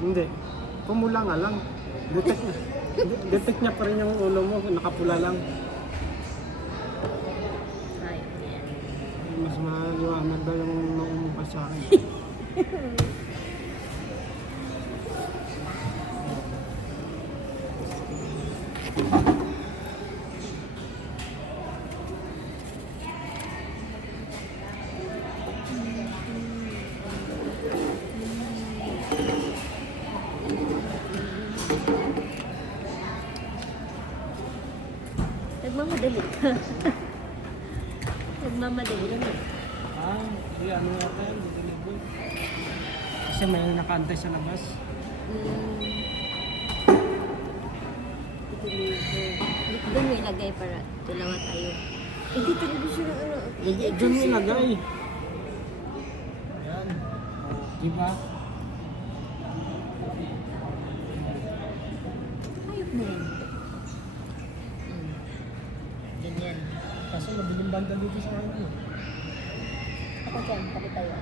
Hindi. Pumula nga lang. Detect, detect niya pa rin yung ulo mo, nakapula lang. Ayun yan. Mas maliwanag daw yung naumupas sa akin. Nagmamadali ka. Nagmamadali ka. Hindi, ano yata yan, deliver. Kasi may nakaantay sa labas. Doon mo ilagay para dalawa tayo. Hindi talaga siya ano. Diyan mo ilagay. Ayan. Diba? Ayok mo yan. Ganyan. Kasi madilim banda dito sa akin. Ako dyan, tabi tayo.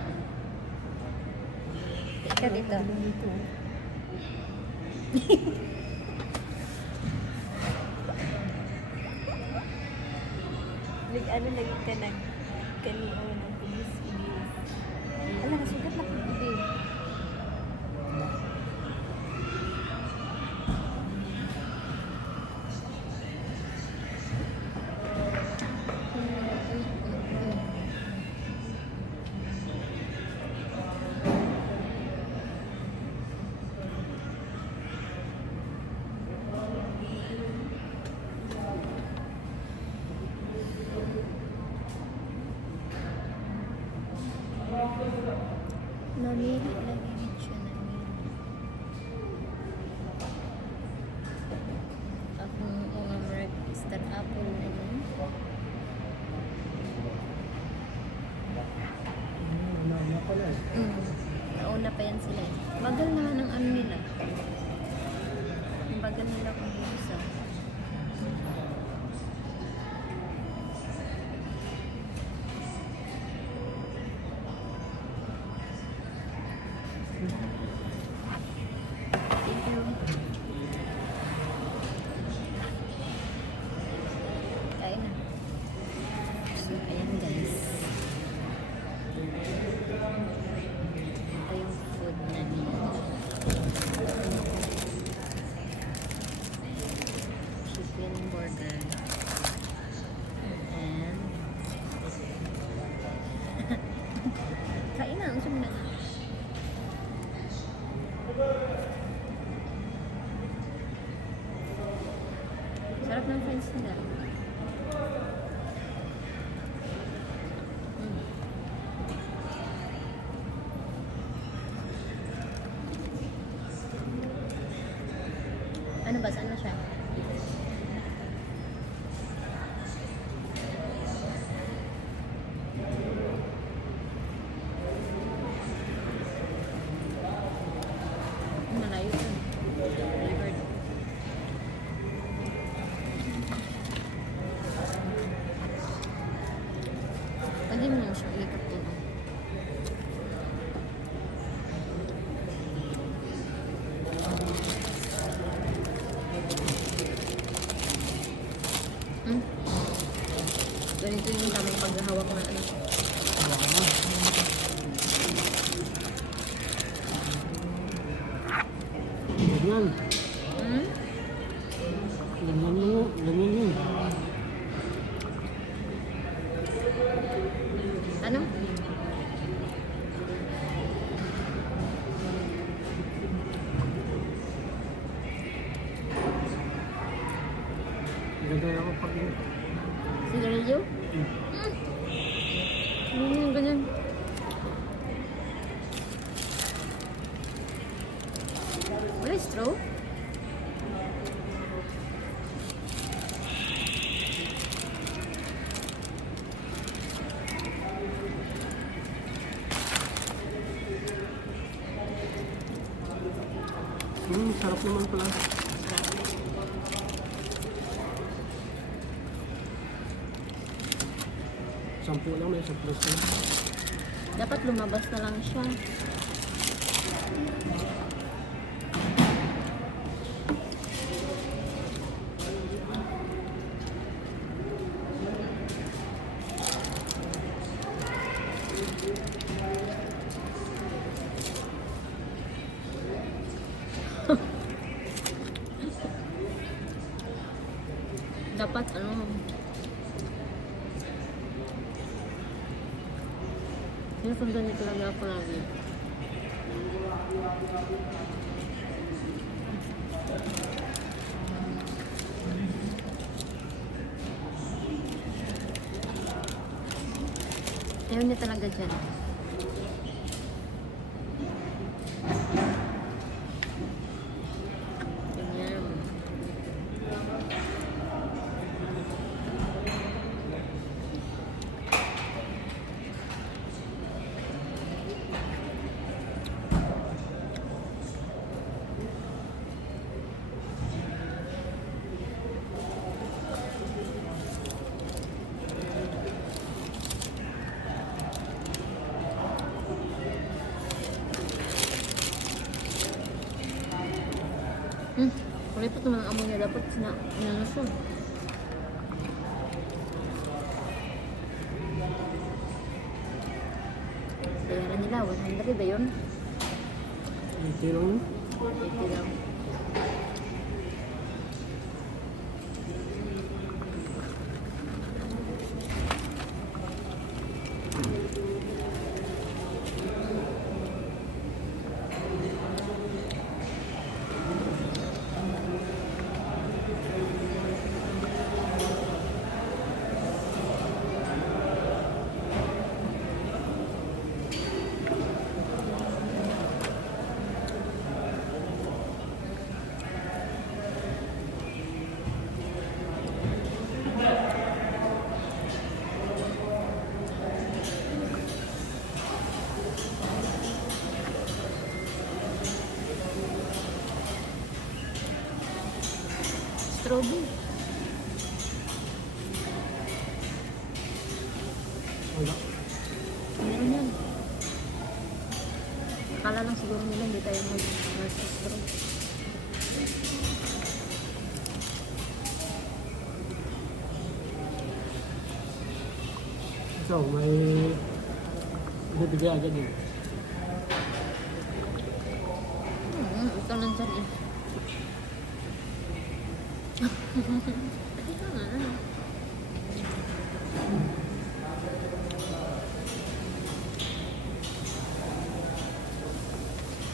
Ikaw dito. Ano lagi ka nagkaniaw ng pinis-pinis. Alam, nasugat na kagabi. Namili lagi rin siya, namili. Akong mga start apple na yun. Ano pala eh. Nauna pa yan sila eh. Bagal naman ang ano nila. Ang bagal nila kung busa. Kain na. So, ayan guys. Ito yung food namin. Chicken burger. And kain na. Usap na. Sarap ng friends nila. Ano ba? Saan na siya? Malayo yun. Delivered. Pwede mo lang siya ikot din. Ganito yung tamang paghahawak ng ano. Ganyan. Ganyan mo. Ganyan yun. Ano? Ganyan ako pag Sigarilyo? Ganyan. Wala straw? Sarap naman pala. Sampu lang, may surprise na. Dapat lumabas na lang siya. Dapat ano, yung sundan niya talaga ako lagi. Ayaw niya talaga dyan. Ganyan. Kulipot naman ang amo niya. Dapat sinanusog. Bayaran nila. 100 ba yun? Ito lang. 80 lang. Strawberry. Wala. Meron yan. Akala lang siguro nila hindi tayo mag-straw. So, may bibigay agad yun. Ito nandyan eh. Ito nga.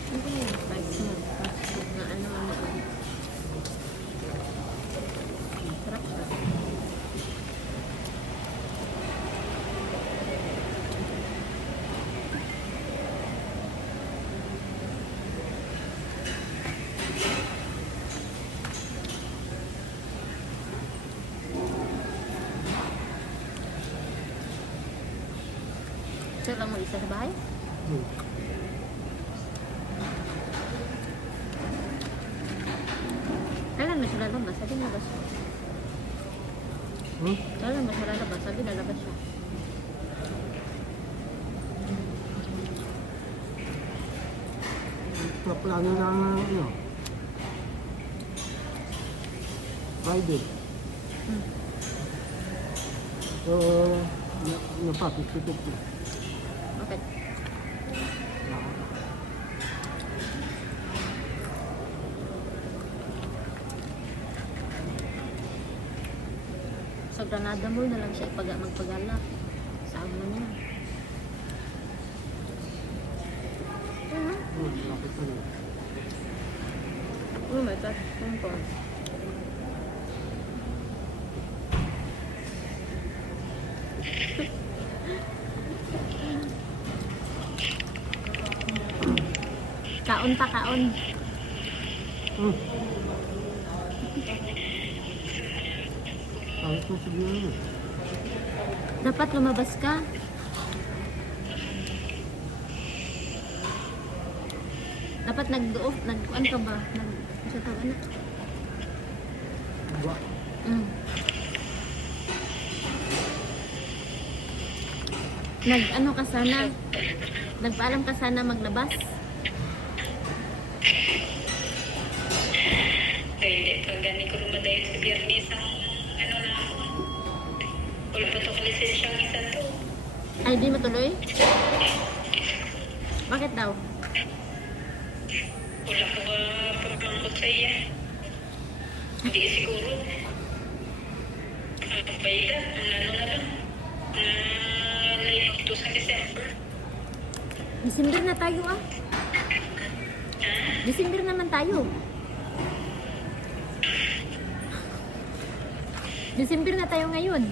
Ito yung spice mo. Na ano. Sarap siya. Ito lang mo isa sa bahay? Kailan na siya lalabas? Sabi lalabas siya. Kailan na siya lalabas? Sabi lalabas siya. Plano na ano, Friday. So, pa, 50-50. Okay. Sa Granada Mall na lang siya magpagala. Sa amo niya. Lapit na yun. Oh my God. Pong-pong. Kaon pa, kaon. Ayos na siguro yun. Dapat lumabas ka. Dapat nag-kuan ka ba? Sa tawag na? Ba? Nag-ano ka sana? Nagpaalam ka sana maglabas? Hindi, pag gani ko lumadayon sa biyernes ang ano na ako. Wala pa ito lisensyang isa to. Ay, di matuloy? Bakit daw? Wala ko ba pagpangkot sa iya? Hindi siguro. Ang bayda, ang ano na lang. Layo ito sa December. December na tayo ah. December naman tayo. December na tayo ngayon.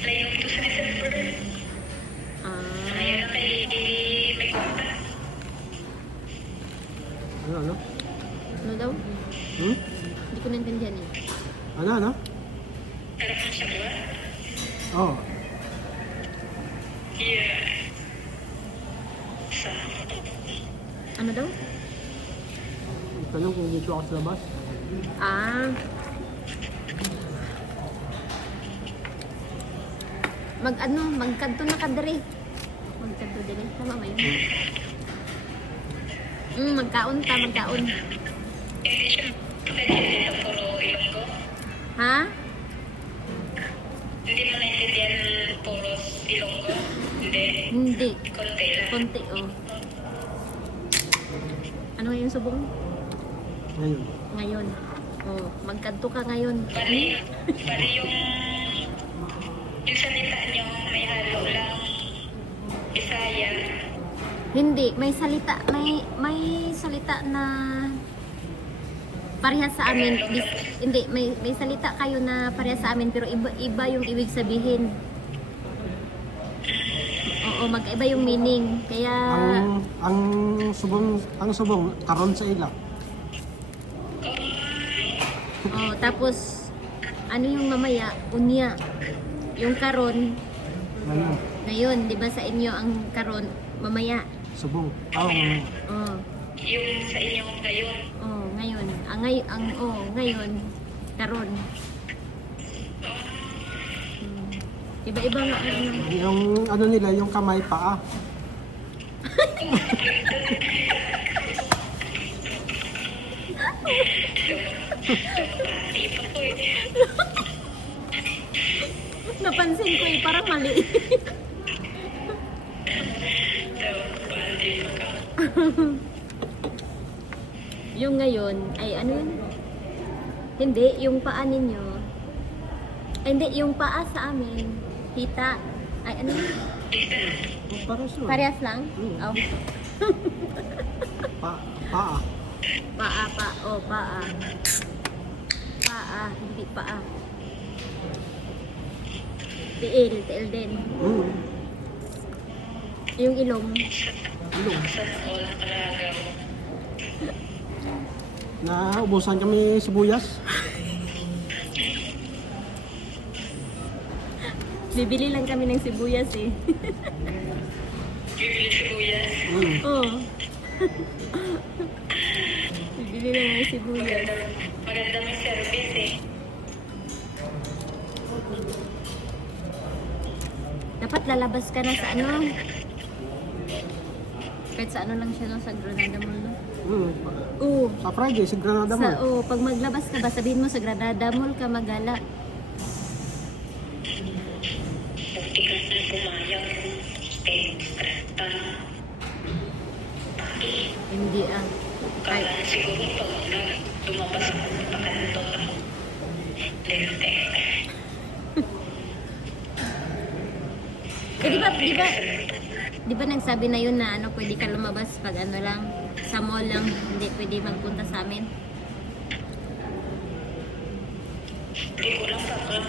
Layo ito sa December. Ah, Ayaw na kay may kumpa. Ano? ano daw? Hmm? Hindi ko naintindihan eh. Ano? Talagang siya ba? Oh. Yeah. Sa Ano daw? Tanong kung dito ako sa labas. Ah. Magkadto na ka diri. Magkadto diri. Tama ba yun? Magkaon. hindi siya pwede dito puro Ilonggo. Ha? Hindi mo naintindihan ng puros Ilonggo. Hindi. Hindi. Konti lang. Konti, oh. Ano yung subong? Ngayon. Ngayon. Oh, magkadto ka ngayon. Bali yung salita niyo may halo lang Bisaya. Hindi, may salita na parehas sa amin. Hindi, may salita kayo na parehas sa amin pero iba yung ibig sabihin. Oo, magkaiba yung meaning. Kaya Ang subong karon sa ila. tapos ano yung mamaya, unya. Yung karon Ngayon. ngayon, 'di ba sa inyo ang karon mamaya. Subong. Oh. Yung sa inyo ngayon. Oh, ngayon. Ngayon karon. Iba-iba nga ano. Yung ano nila, yung kamay paa. Pati pa ko eh. Napansin ko parang mali. Pati pa ka. Yung ngayon ay ano yun? Hindi, yung paa ninyo. Ay, hindi, yung paa sa amin. Hita. Ay, ano yun? Pares yun. Parehas lang? Mm. Oh. Paa. Paa. Oh, paa. Paa, hindi paa. Tiil din. Yung ilong. Ilong. Sana all kalagaw. Naubusan kami sibuyas. Bibili lang kami ng sibuyas eh. Bibili sibuyas. Oh. Bibili lang ng sibuyas. Maganda may service eh. Dapat lalabas ka na sa ano. Kahit sa ano lang siya no, sa Granada Mall no. Oo. Sa Friday, sa Granada Mall. Pag maglabas ka ba, sabihin mo sa Granada Mall ka magala. Pagtikas na pumayag. Hindi ah. Kala siguro pag lumabas ako pakanto ako. Lente. Di ba nagsabi na yun na ano, pwede ka lumabas pag ano lang, sa mall lang, hindi pwede magpunta sa amin. Hindi ko lang baka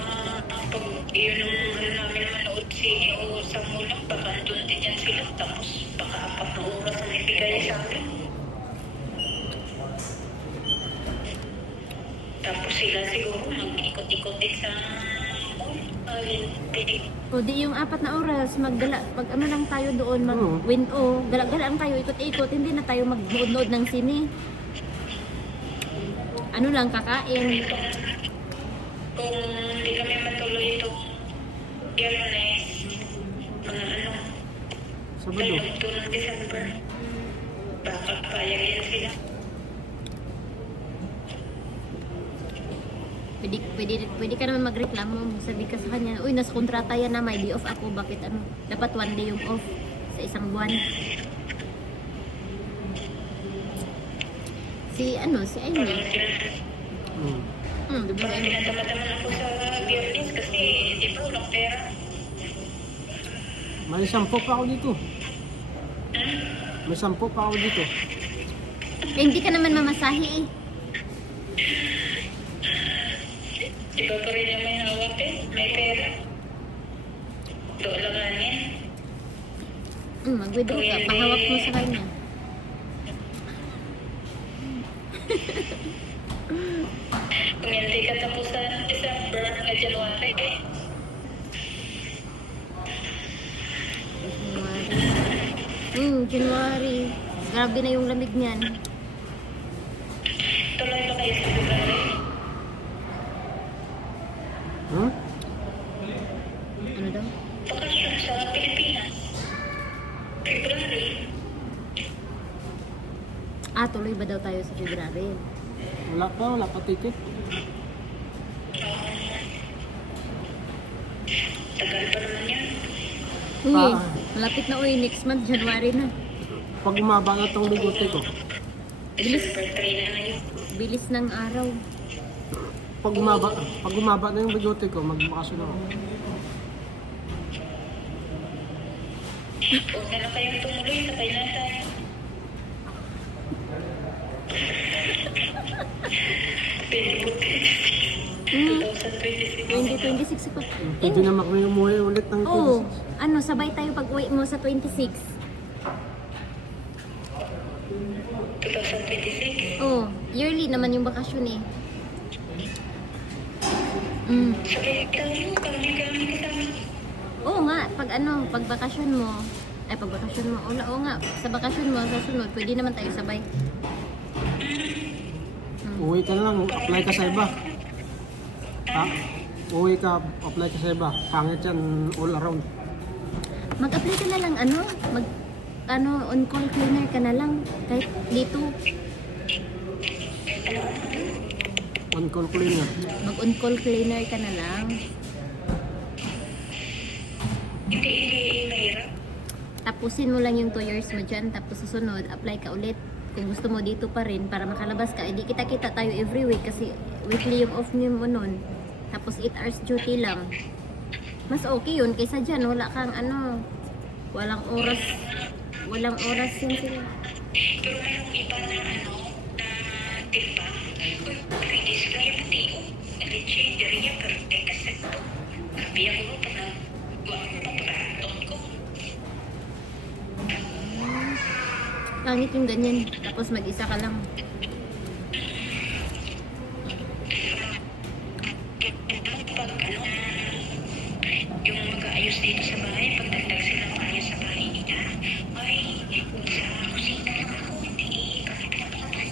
pag yun ang ano namin manood sini o sa mulang baka doon din yan sila tapos baka 4 na oras ang ibigay sa akin. Tapos sila siguro mag-ikot-ikot din sa mall. Hindi. O di yung 4 na oras, mag ano lang tayo doon, mag-win-o, gala-gala lang tayo, ikot-ikot, hindi na tayo mag-nood ng sine. Ano lang, kakain. Kung hindi kami matuloy itong Biyernes, mga ano, Sabado. 2 ng December. baka payag yan sila. Pwede ka naman magreklamo. Sabi ka sa kanya, uy, nasa kontrata yan na, may day off ako. Bakit ano? Dapat 1 day yung off sa isang buwan. Si Amy. Diba si Amy? Tinatamad-tamad ako sa Biyernes kasi di ba walang pera. May 10 pa ako dito. May 10 pa ako dito. Eh, hindi ka naman mamasahe eh. Iba pa rin yung may hawak eh. May pera. Doon lang nga yan. Mag-withdraw ka. Pahawak mo sa kanya. Kung hindi ka tapos sa December na January eh. January. Grabe na yung lamig niyan. Tuloy ba kayo sa February? Hmm? Ano daw? Bakasyon sa Pilipinas. February. Tuloy ba daw tayo sa February? Wala pa ticket. Tagal pa naman yan. Uy, malapit na uy. Next month, January na. Pag umaba na itong bigote ko, December 3 na ngayon. Bilis ng araw. pag umaba na yung bigote ko, magbakasyon ako. Huwag na lang kayong tumuloy. Sabay na tayo. Hmm, 2026. 2026 pa. Pwede na kami umuwi ulit ng Oo. 26. Sabay tayo pag uwi mo sa 26. 2026. Yearly naman yung bakasyon eh. Sabay tayo. Kami kasama. Oo nga, pag bakasyon mo, oo nga, sa bakasyon mo, sa sunod, pwede naman tayo sabay. Uwi ka na lang, apply ka sa iba. Ha? Uwi ka, apply ka sa iba. Pangit yan all around. Mag-apply ka na lang, on-call cleaner ka na lang, kahit dito, On-call cleaner. mag-on-call cleaner ka na lang. Hindi mahirap. Tapusin mo lang yung 2 years mo dyan, tapos susunod, apply ka ulit. Kung gusto mo dito pa rin, para makalabas ka, hindi kita-kita tayo every week kasi weekly yung off niyo mo nun. Tapos 8 hours duty lang. Mas okay yun, kaysa dyan, wala kang walang oras yun sila. Pero mayroong iba na timba. Kung 3 days lang yung pati ko. Leche, diriya, pero teka sekto. Kapiya ko pa na paparatong ko. Pangit yung ganyan, tapos mag-isa ka lang. Pag yung mag-aayos dito sa bahay, pag dagdag sila ng ayos sa bahay nila, ay, sa kusina lang ako, hindi kami pinapalabas.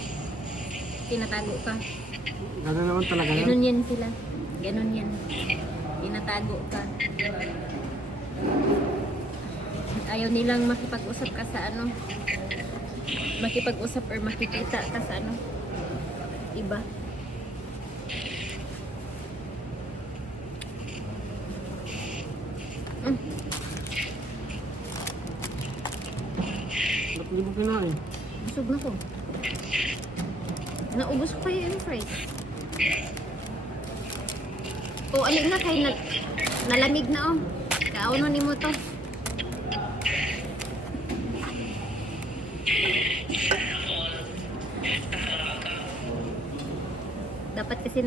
Tinatago ka. Gano'n naman talaga yan. Ganun yan sila. Ganun yan. Tinatago ka. Ayaw nilang makipag-usap ka sa makipag-usap or makikita ka sa iba. Ba't hindi mo kinain? Busog na ko. Naubos ko kayo yung fries. Alin na kayo nalamig na Kauno ni mo to. Dapat kasi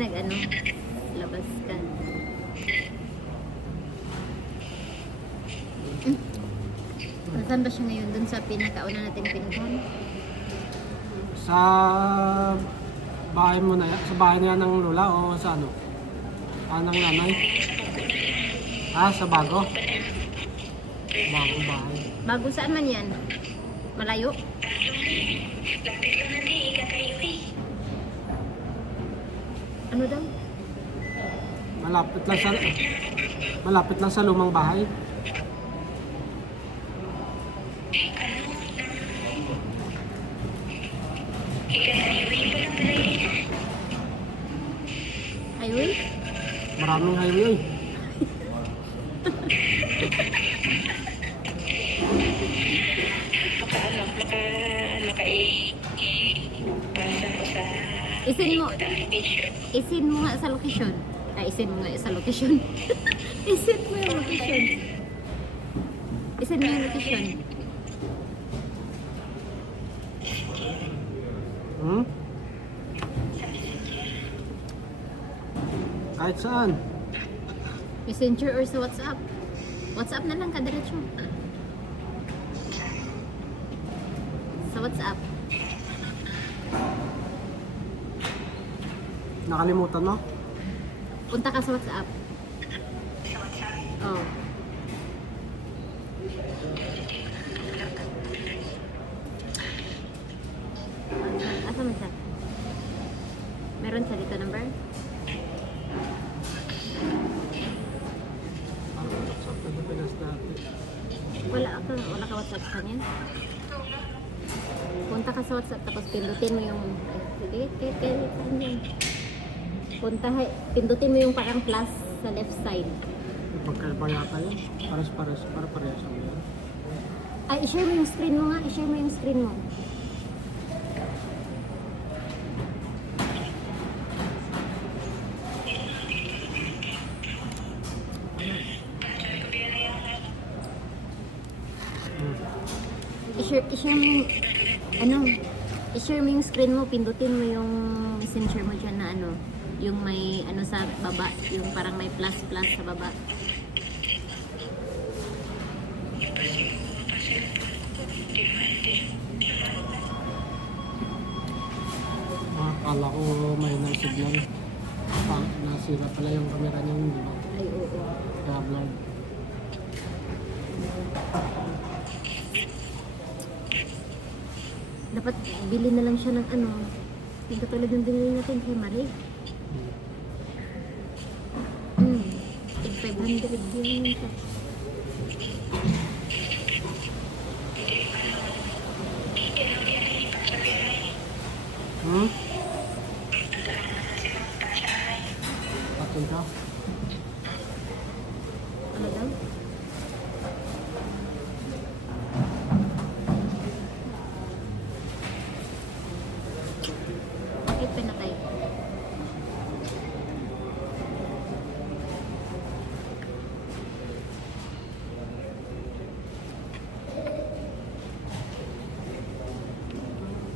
labas ka. Nasaan ba siya ngayon? Dun sa pinakauna natin pinuntahan? Sa bahay mo na yan? Sa bahay niya ng lola o sa ng nanay? Sa bago? Bago bahay. Bago saan man yan? Malayo? Lapit lang natin, ikakayo eh. Ano daw? Malapit lang sa lumang bahay. Daming highway. Pasa ko sa Isin mo. picture. Isin mo nga sa location. Ay, isin mo nga sa location. Isin mo yung location. Isin mo yung location. Hmm? Kahit saan. Messenger or sa WhatsApp. WhatsApp na lang kadiretso. Sa WhatsApp. Nakalimutan mo? Punta ka sa WhatsApp. Oh. Asa man siya? Meron siya dito number? Sa Pilipinas dati. Wala ka WhatsApp sa kanya? Punta ka sa WhatsApp tapos pindutin mo yung pindutin mo yung parang plus sa left side. Magkaiba yata yun. Pares-pares. Para-pares ang yun. Ay, i-share mo yung screen mo nga. I-share mo yung screen mo. I-share mo yung i-share mo yung screen mo, pindutin mo yung messenger mo dyan na yung may sa baba, yung parang may plus sa baba. Akala ko may na-signal. Nasira pala yung camera niya, di ba? Ay, oo. Kaya blurred. Dapat bili na lang siya ng yung katulad ng binili natin kay Marie. 500 yun.